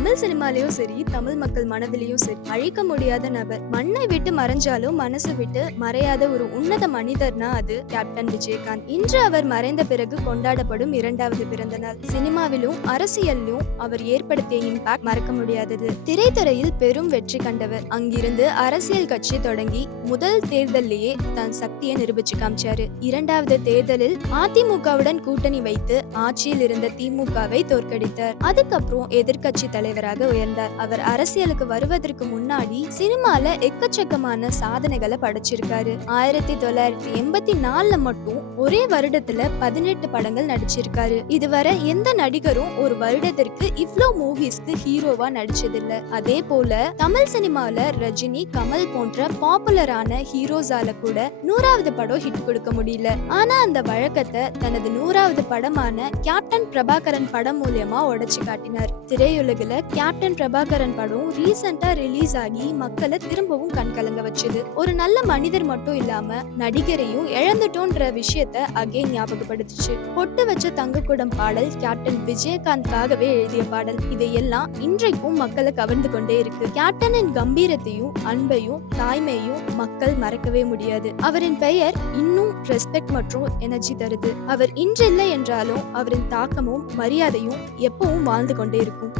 தமிழ் சினிமாலயும் சரி, தமிழ் மக்கள் மனதிலையும் சரி, அழிக்க முடியாத நபர். மண்ணை விட்டு மறைஞ்சாலும் மனசு விட்டு மறையாத ஒரு உன்னத மனிதர்னா அது கேப்டன் விஜயகாந்த். இன்று அவர் மறைந்த பிறகு கொண்டாடப்படும் 2வது பிறந்த நாள். சினிமாவிலும் அரசியலிலும் அவர் ஏற்படுத்திய இம்பாக்ட் மறக்க முடியாதது. திரைத்துறையில் பெரும் வெற்றி கண்டவர். அங்கிருந்து அரசியல் கட்சி தொடங்கி முதல் தேர்தலிலேயே தன் சக்தியை நிரூபிச்சு காமிச்சாரு. 2வது தேர்தலில் அதிமுகவுடன் கூட்டணி வைத்து ஆட்சியில் இருந்த திமுகவை தோற்கடித்தார். அதுக்கப்புறம் எதிர்கட்சி தலைவராக உயர்ந்தார். அவர் அரசியலுக்கு வருவதற்கு முன்னாடி சினிமால எக்கச்சக்கமான சாதனைகளை படைச்சிருக்காரு. 1984 மட்டும் ஒரே வருடத்துல 18 படங்கள் நடிச்சிருக்காரு. இதுவரை எந்த நடிகரும் ஒரு வருடத்திற்கு இவ்ளோ மூவிஸ்க்கு ஹீரோவா நடிச்சதில்ல. அதே போல தமிழ் சினிமால ரஜினி, கமல் போன்ற பாப்புலரான ஹீரோஸால கூட 100வது படம் ஹிட் கொடுக்க முடியல. ஆனா அந்த வழக்கத்தை தனது 100வது படமான கேப்டன் பிரபாகரன் படம் மூலியமா உடைச்சு காட்டினார். திரையுலகில கேப்டன் பிரபாகரன் படம் ரீசெண்டா ரிலீஸ் ஆகி மக்களை திரும்பவும் கண்கலங்க வச்சது. ஒரு நல்ல மனிதர் மட்டும் இல்லாம நடிகரையும் இழந்துட்டோன்ற விஷயத்த அகைன் ஞாபகப்படுத்துச்சு. பொட்டு வச்ச தங்கக்குடம் பாடல் கேப்டன் விஜயகாந்த்காகவே எழுதிய பாடல். இதையெல்லாம் இன்றைக்கும் மக்களை கவர்ந்து கொண்டே இருக்கு. கேப்டனின் கம்பீரத்தையும் அன்பையும் தாய்மையும் மக்கள் மறக்கவே முடியாது. அவரின் பெயர் இன்னும் ரெஸ்பெக்ட் மற்றும் எனர்ஜி தருது. அவர் இன்றில்லை என்றாலும் அவரின் தாக்கமும் மரியாதையும் எப்பவும் வாழ்ந்து கொண்டே இருக்கும்.